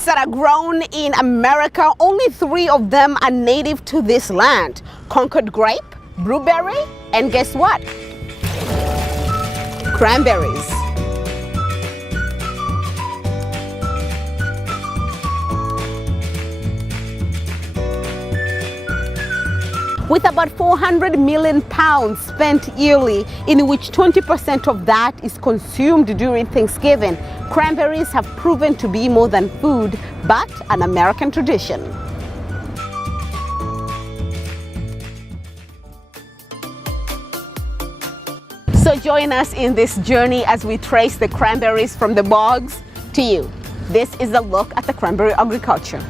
fruits that are grown in America, only 3 of them are native to this land. Concord grape, blueberry, and guess what? Cranberries. With about 400 million pounds spent yearly, in which 20% of that is consumed during Thanksgiving, cranberries have proven to be more than food, but an American tradition. So join us in this journey as we trace the cranberries from the bogs to you. This is a look at the cranberry agriculture.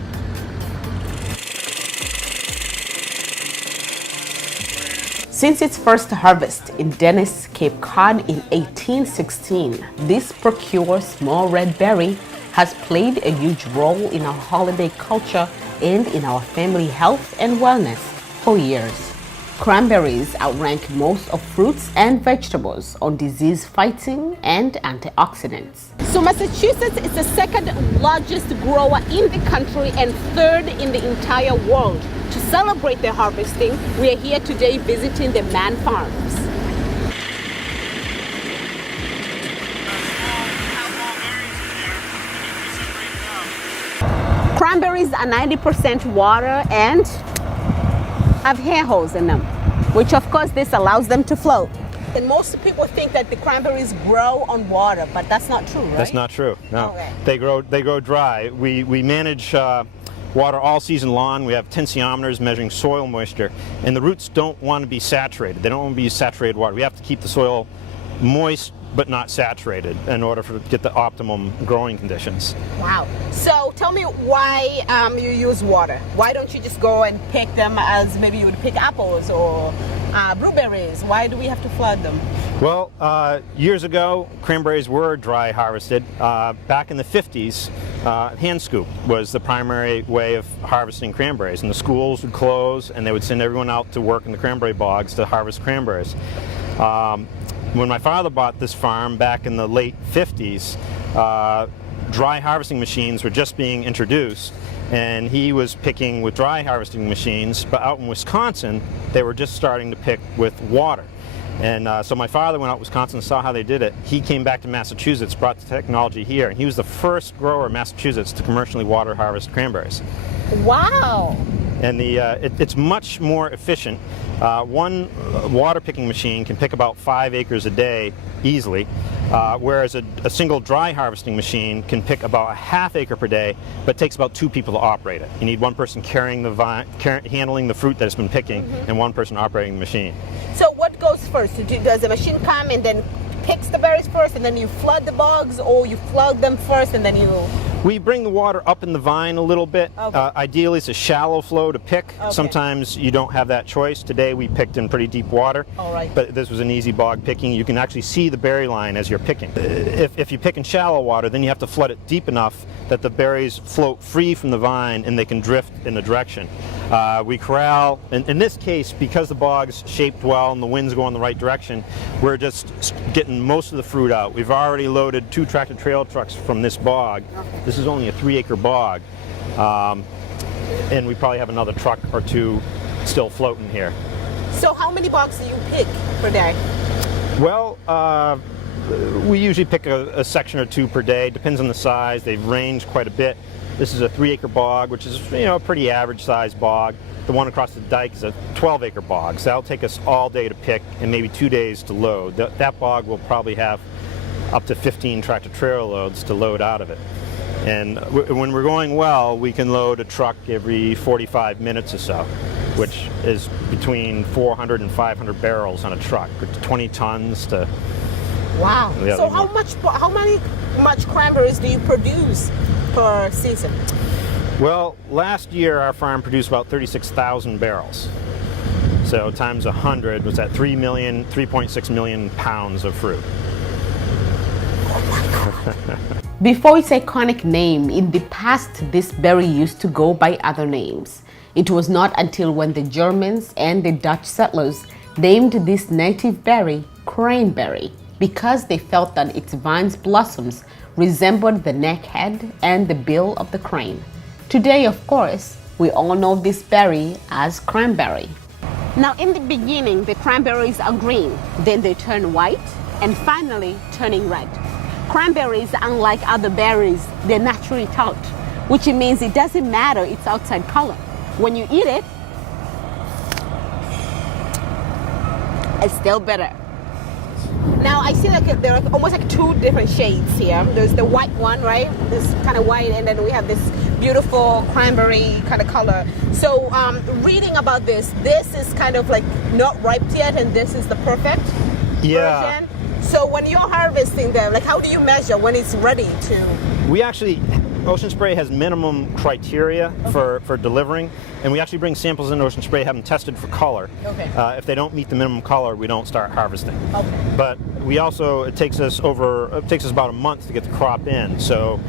Since its first harvest in Dennis, Cape Cod in 1816, this procure small red berry has played a huge role in our holiday culture and in our family health and wellness for years. Cranberries outrank most of fruits and vegetables on disease fighting and antioxidants. So Massachusetts is the second largest grower in the country and third in the entire world. To celebrate the harvesting, we are here today visiting the Man Farms. Cranberries are 90% water and have hair holes in them, which of course this allows them to float. And most people think that the cranberries grow on water, but that's not true, right? That's not true, no. Okay. They grow dry. We manage water all season long. We have tensiometers measuring soil moisture, and the roots don't want to be saturated. They don't want to be saturated water. We have to keep the soil moist but not saturated in order to get the optimum growing conditions. Wow. So tell me why you use water. Why don't you just go and pick them as maybe you would pick apples or blueberries? Why do we have to flood them? Well, years ago, cranberries were dry harvested. Back in the 50s, hand scoop was the primary way of harvesting cranberries, and the schools would close and they would send everyone out to work in the cranberry bogs to harvest cranberries. When my father bought this farm back in the late 50s, dry harvesting machines were just being introduced, and he was picking with dry harvesting machines, but out in Wisconsin, they were just starting to pick with water. And so my father went out to Wisconsin and saw how they did it. He came back to Massachusetts, brought the technology here, and he was the first grower in Massachusetts to commercially water harvest cranberries. Wow! And it's much more efficient. One water picking machine can pick about 5 acres a day easily, whereas a single dry harvesting machine can pick about a ½ acre per day, but takes about 2 people to operate it. You need one person carrying the handling the fruit that it's been picking, and one person operating the machine. So what goes first? Does the machine come and then picks the berries first, and then you flood the bogs, or you flood them first and then you... We bring the water up in the vine a little bit. Okay. Ideally, it's a shallow flow to pick. Okay. Sometimes you don't have that choice. Today we picked in pretty deep water. All right. But this was an easy bog picking. You can actually see the berry line as you're picking. If you pick in shallow water, then you have to flood it deep enough that the berries float free from the vine and they can drift in a direction. We corral, in this case, because the bog's shaped well and the wind's going the right direction, we're just getting most of the fruit out. We've already loaded 2 tractor trail trucks from this bog. Okay. This is only a 3-acre bog, and we probably have another truck or 2 still floating here. So how many bogs do you pick per day? Well, we usually pick a section or 2 per day. Depends on the size. They range quite a bit. This is a 3-acre bog, which is, a pretty average sized bog. The one across the dike is a 12-acre bog, so that'll take us all day to pick and maybe 2 days to load. That bog will probably have up to 15 tractor trailer loads to load out of it. And when we're going well, we can load a truck every 45 minutes or so, which is between 400 and 500 barrels on a truck, 20 tons to... Wow. Yeah, so how much cranberries do you produce per season? Well, last year our farm produced about 36,000 barrels. So times 100 was at 3.6 million pounds of fruit. Before its iconic name, in the past this berry used to go by other names. It was not until when the Germans and the Dutch settlers named this native berry cranberry, because they felt that its vine's blossoms resembled the neck head and the bill of the crane. Today, of course, we all know this berry as cranberry. Now, in the beginning, the cranberries are green, then they turn white, and finally turning red. Cranberries, unlike other berries, they're naturally tart, which means it doesn't matter its outside color. When you eat it, it's still bitter. Now I see like there are almost like two different shades here. There's the white one, right? This kind of white, and then we have this beautiful cranberry kind of color. So reading about this is kind of like not ripe yet, and this is the perfect version. So when you're harvesting them, like how do you measure when it's ready to? Ocean Spray has minimum criteria for delivering, and we actually bring samples in Ocean Spray, have them tested for color. Okay. If they don't meet the minimum color, we don't start harvesting. Okay. But we also, it takes us about a month to get the crop in. So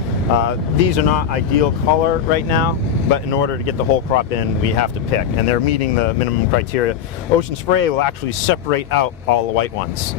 these are not ideal color right now, but in order to get the whole crop in, we have to pick, and they're meeting the minimum criteria. Ocean Spray will actually separate out all the white ones.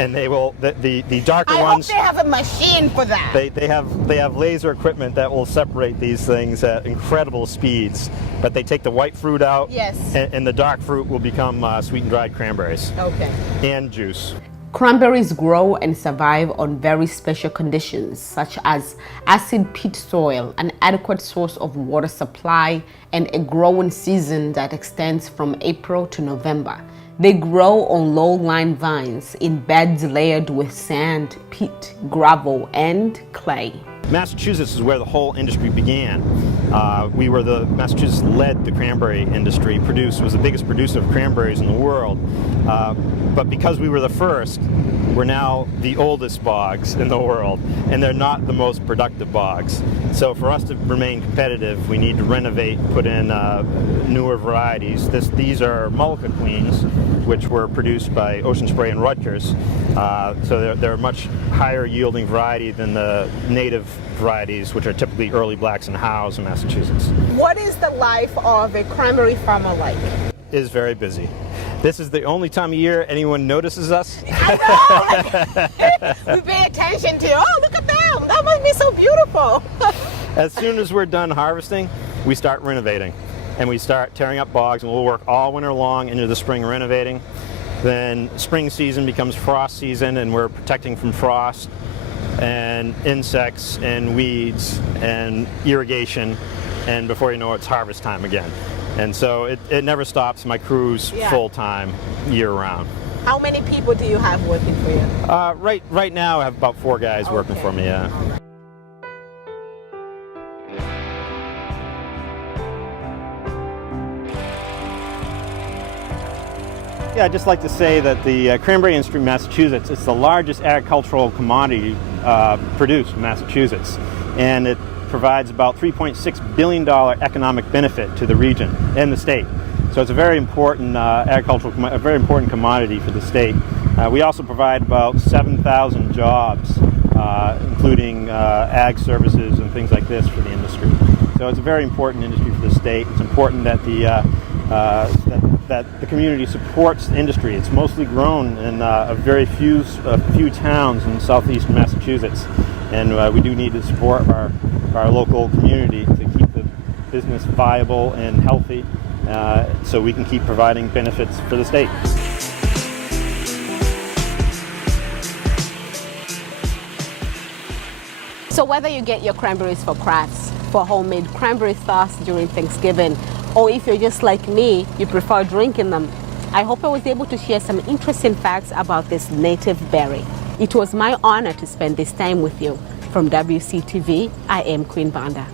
And they will, the darker ones. I hope they have a machine for that. They have laser equipment that will separate these things at incredible speeds. But they take the white fruit out. Yes. And the dark fruit will become sweet and dried cranberries. Okay. And juice. Cranberries grow and survive on very special conditions, such as acid peat soil, an adequate source of water supply, and a growing season that extends from April to November. They grow on low-lying vines in beds layered with sand, peat, gravel, and clay. Massachusetts is where the whole industry began. Massachusetts led the cranberry industry, was the biggest producer of cranberries in the world. But because we were the first, we're now the oldest bogs in the world, and they're not the most productive bogs. So for us to remain competitive, we need to renovate, put in newer varieties. These are Mullica Queens, which were produced by Ocean Spray and Rutgers. So they're a much higher yielding variety than the native varieties, which are typically early blacks and Howes in Massachusetts. What is the life of a cranberry farmer like? It is very busy. This is the only time of year anyone notices us. I know! We pay attention to, oh, look at them! That must be so beautiful! As soon as we're done harvesting, we start renovating. And we start tearing up bogs, and we'll work all winter long into the spring renovating. Then spring season becomes frost season, and we're protecting from frost and insects and weeds and irrigation, and before you know it, it's harvest time again. And so it never stops. My crew's full-time, year-round. How many people do you have working for you? Right now I have about 4 guys working for me, yeah. Yeah, I'd just like to say that the cranberry industry in Massachusetts is the largest agricultural commodity produced in Massachusetts, and it provides about $3.6 billion economic benefit to the region and the state. So it's a very important a very important commodity for the state. We also provide about 7,000 jobs, including ag services and things like this for the industry. So it's a very important industry for the state. It's important that the community supports the industry. It's mostly grown in a few towns in southeastern Massachusetts, and we do need to support our local community to keep the business viable and healthy, so we can keep providing benefits for the state. So whether you get your cranberries for crafts, for homemade cranberry sauce during Thanksgiving, or if you're just like me, you prefer drinking them, I hope I was able to share some interesting facts about this native berry. It was my honor to spend this time with you. From WCTV, I am Queen Banda.